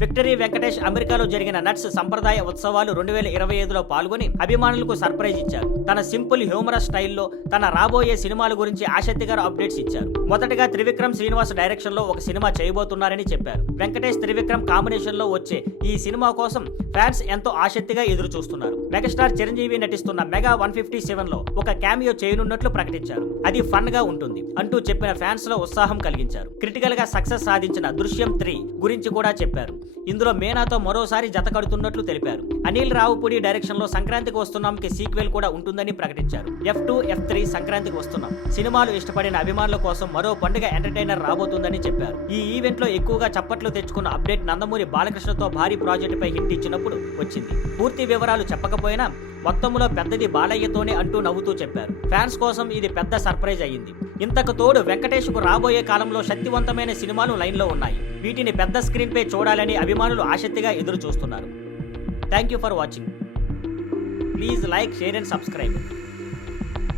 Victory Venkatesh అమెరికాలో జరిగిన nuts సంప్రదాయ ఉత్సవాలు 2025లో పాల్గొని అభిమానులకు సర్ప్రైజ్ ఇచ్చారు. తన సింపుల్ హ్యూమరస్ స్టైల్లో తన రాబోయే సినిమాల గురించి ఆసక్తికర అప్డేట్స్ ఇచ్చారు. మొదటగా త్రివిక్రమ్ శ్రీనివాస్ డైరెక్షన్ లో ఒక సినిమా చేయబోతున్నారని చెప్పారు. వెంకటేష్ త్రివిక్రమ్ కాంబినేషన్ లో వచ్చే ఈ సినిమా కోసం ఫ్యాన్స్ ఎంతో ఆసక్తిగా ఎదురు చూస్తున్నారు. మెగాస్టార్ చిరంజీవి నటిస్తున్న మెగా 157 లో ఒక క్యామియో చేయనున్నట్లు ప్రకటించారు. అది ఫన్ గా ఉంటుంది అంటూ చెప్పిన ఫ్యాన్స్ లో ఉత్సాహం కలిగించారు. క్రిటికల్ గా సక్సెస్ సాధించిన దృశ్యం 3 గురించి కూడా చెప్పారు. ఇందులో మేనాతో మరోసారి జత కడుతున్నట్లు తెలిపారు. అనిల్ రావుపూడి డైరెక్షన్ లో సంక్రాంతికి వస్తున్నాంకి సీక్వెల్ కూడా ఉంటుందని ప్రకటించారు. F2, F3 సంక్రాంతికి వస్తున్నాం సినిమాలు ఇష్టపడిన అభిమానుల కోసం మరో పండుగ ఎంటర్టైనర్ రాబోతుందని చెప్పారు. ఈ ఈవెంట్ లో ఎక్కువగా చప్పట్లు తెచ్చుకున్న అప్డేట్ నందమూరి బాలకృష్ణతో భారీ ప్రాజెక్టుపై హిట్ ఇచ్చినప్పుడు వచ్చింది. పూర్తి వివరాలు చెప్పకపోయినా మొత్తంలో పెద్దది బాలయ్యతోనే అంటూ నవ్వుతూ చెప్పారు. ఫ్యాన్స్ కోసం ఇది పెద్ద సర్ప్రైజ్ అయ్యింది. ఇంతకు తోడు వెంకటేష్ కు రాబోయే కాలంలో శక్తివంతమైన సినిమాలు లైన్లో ఉన్నాయి. వీటిని పెద్ద స్క్రీన్ పై చూడాలని అభిమానులు ఆసక్తిగా ఎదురు చూస్తున్నారు. Thank you for watching. Please like, share and subscribe.